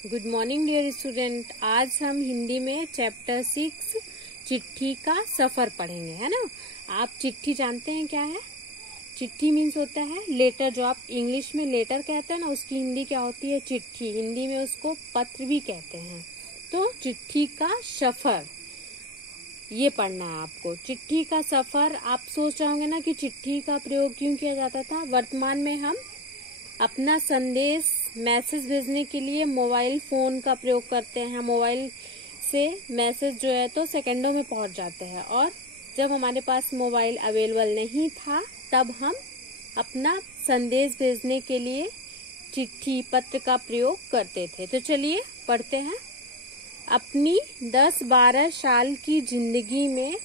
Good morning dear student. आज हम हिंदी में चैप्टर 6 चिट्ठी का सफर पढ़ेंगे, है ना। आप चिट्ठी जानते हैं क्या है? चिट्ठी मीन्स होता है लेटर, जो आप इंग्लिश में लेटर कहते हैं ना, उसकी हिंदी क्या होती है? चिट्ठी। हिंदी में उसको पत्र भी कहते हैं। तो चिट्ठी का सफर ये पढ़ना है आपको। चिट्ठी का सफर, आप सोच रहे होंगे ना कि चिट्ठी का प्रयोग क्यों किया जाता था। वर्तमान में हम अपना संदेश मैसेज भेजने के लिए मोबाइल फोन का प्रयोग करते हैं। मोबाइल से मैसेज जो है तो सेकंडों में पहुंच जाते हैं, और जब हमारे पास मोबाइल अवेलेबल नहीं था तब हम अपना संदेश भेजने के लिए चिट्ठी पत्र का प्रयोग करते थे। तो चलिए पढ़ते हैं। अपनी 10-12 साल की जिंदगी में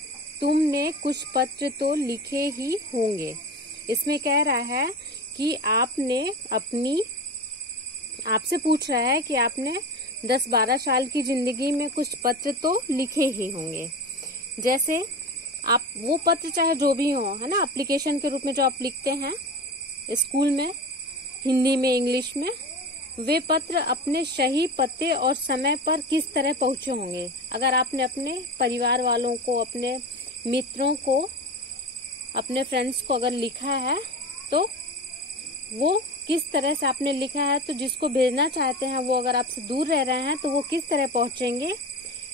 तुमने कुछ पत्र तो लिखे ही होंगे। इसमें कह रहा है कि आपसे पूछ रहा है कि आपने 10-12 साल की जिंदगी में कुछ पत्र तो लिखे ही होंगे। जैसे आप वो पत्र चाहे जो भी हो, है ना, एप्लीकेशन के रूप में जो आप लिखते हैं स्कूल में, हिंदी में, इंग्लिश में, वे पत्र अपने सही पते और समय पर किस तरह पहुंचे होंगे। अगर आपने अपने परिवार वालों को, अपने मित्रों को, अपने फ्रेंड्स को अगर लिखा है तो वो किस तरह से आपने लिखा है, तो जिसको भेजना चाहते हैं वो अगर आपसे दूर रह रहे हैं तो वो किस तरह पहुंचेंगे,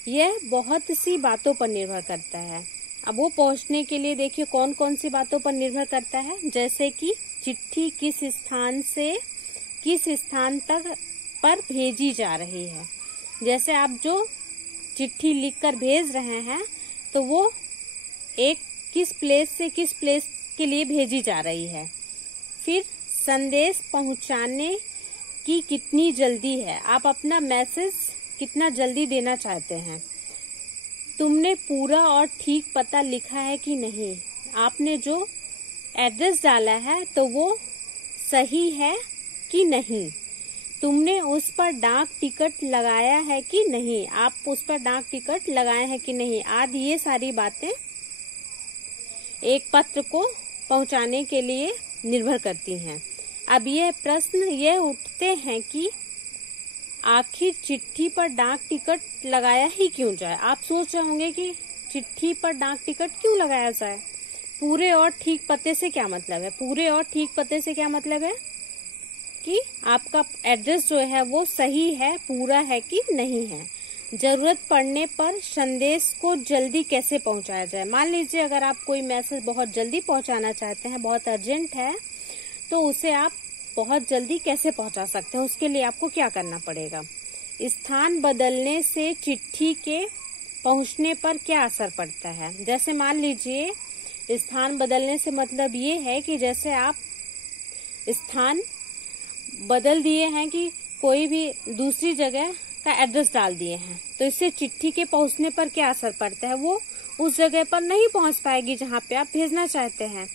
यह बहुत सी बातों पर निर्भर करता है। अब वो पहुंचने के लिए देखिए कौन कौन सी बातों पर निर्भर करता है। जैसे कि चिट्ठी किस स्थान से किस स्थान तक पर भेजी जा रही है। जैसे आप जो चिट्ठी लिखकर भेज रहे हैं तो वो एक किस प्लेस से किस प्लेस के लिए भेजी जा रही है। फिर संदेश पहुंचाने की कितनी जल्दी है, आप अपना मैसेज कितना जल्दी देना चाहते हैं। तुमने पूरा और ठीक पता लिखा है कि नहीं, आपने जो एड्रेस डाला है तो वो सही है कि नहीं, तुमने उस पर डाक टिकट लगाया है कि नहीं, आप उस पर डाक टिकट लगाए हैं कि नहीं, आदि ये सारी बातें एक पत्र को पहुंचाने के लिए निर्भर करती हैं। अब यह प्रश्न ये उठते हैं कि आखिर चिट्ठी पर डाक टिकट लगाया ही क्यों जाए। आप सोच रहे होंगे कि चिट्ठी पर डाक टिकट क्यों लगाया जाए। पूरे और ठीक पते से क्या मतलब है? पूरे और ठीक पते से क्या मतलब है कि आपका एड्रेस जो है वो सही है, पूरा है कि नहीं है। जरूरत पड़ने पर संदेश को जल्दी कैसे पहुंचाया जाए। मान लीजिए अगर आप कोई मैसेज बहुत जल्दी पहुंचाना चाहते हैं, बहुत अर्जेंट है, तो उसे आप बहुत जल्दी कैसे पहुंचा सकते हैं। उसके लिए आपको क्या करना पड़ेगा। स्थान बदलने से चिट्ठी के पहुंचने पर क्या असर पड़ता है। जैसे मान लीजिए स्थान बदलने से मतलब ये है कि जैसे आप स्थान बदल दिए हैं कि कोई भी दूसरी जगह का एड्रेस डाल दिए हैं, तो इससे चिट्ठी के पहुंचने पर क्या असर पड़ता है। वो उस जगह पर नहीं पहुंच पाएगी जहां पे आप भेजना चाहते हैं।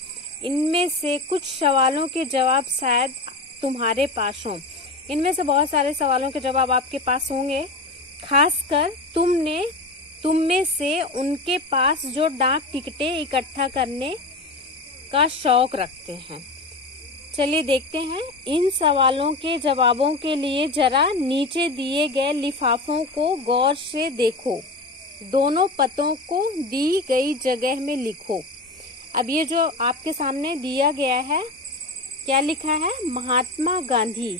इनमें से कुछ सवालों के जवाब शायद तुम्हारे पास हों। इनमें से बहुत सारे सवालों के जवाब आपके पास होंगे, खासकर तुम में से उनके पास जो डाक टिकटें इकट्ठा करने का शौक रखते हैं। चलिए देखते हैं। इन सवालों के जवाबों के लिए जरा नीचे दिए गए लिफाफों को गौर से देखो। दोनों पतों को दी गई जगह में लिखो। अब ये जो आपके सामने दिया गया है, क्या लिखा है? महात्मा गांधी।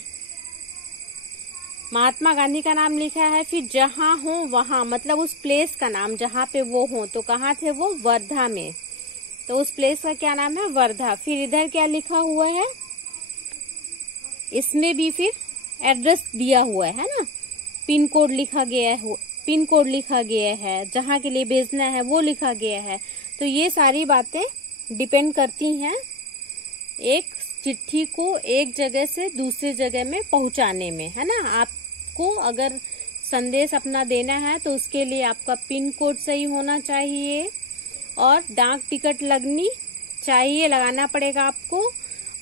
महात्मा गांधी का नाम लिखा है। फिर जहां हो वहां, मतलब उस प्लेस का नाम जहां पे वो हो, तो कहाँ थे वो? वर्धा में। तो उस प्लेस का क्या नाम है? वर्धा। फिर इधर क्या लिखा हुआ है? इसमें भी फिर एड्रेस दिया हुआ है ना, पिन कोड लिखा गया है, जहां के लिए भेजना है वो लिखा गया है। तो ये सारी बातें डिपेंड करती हैं एक चिट्ठी को एक जगह से दूसरी जगह में पहुंचाने में, है ना। आपको अगर संदेश अपना देना है तो उसके लिए आपका पिन कोड सही होना चाहिए और डाक टिकट लगाना पड़ेगा आपको।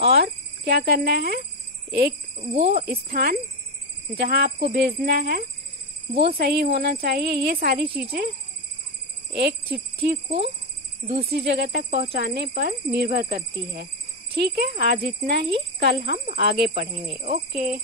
और क्या करना है, एक वो स्थान जहां आपको भेजना है वो सही होना चाहिए। ये सारी चीजें एक चिट्ठी को दूसरी जगह तक पहुंचाने पर निर्भर करती है। ठीक है, आज इतना ही, कल हम आगे पढ़ेंगे। ओके।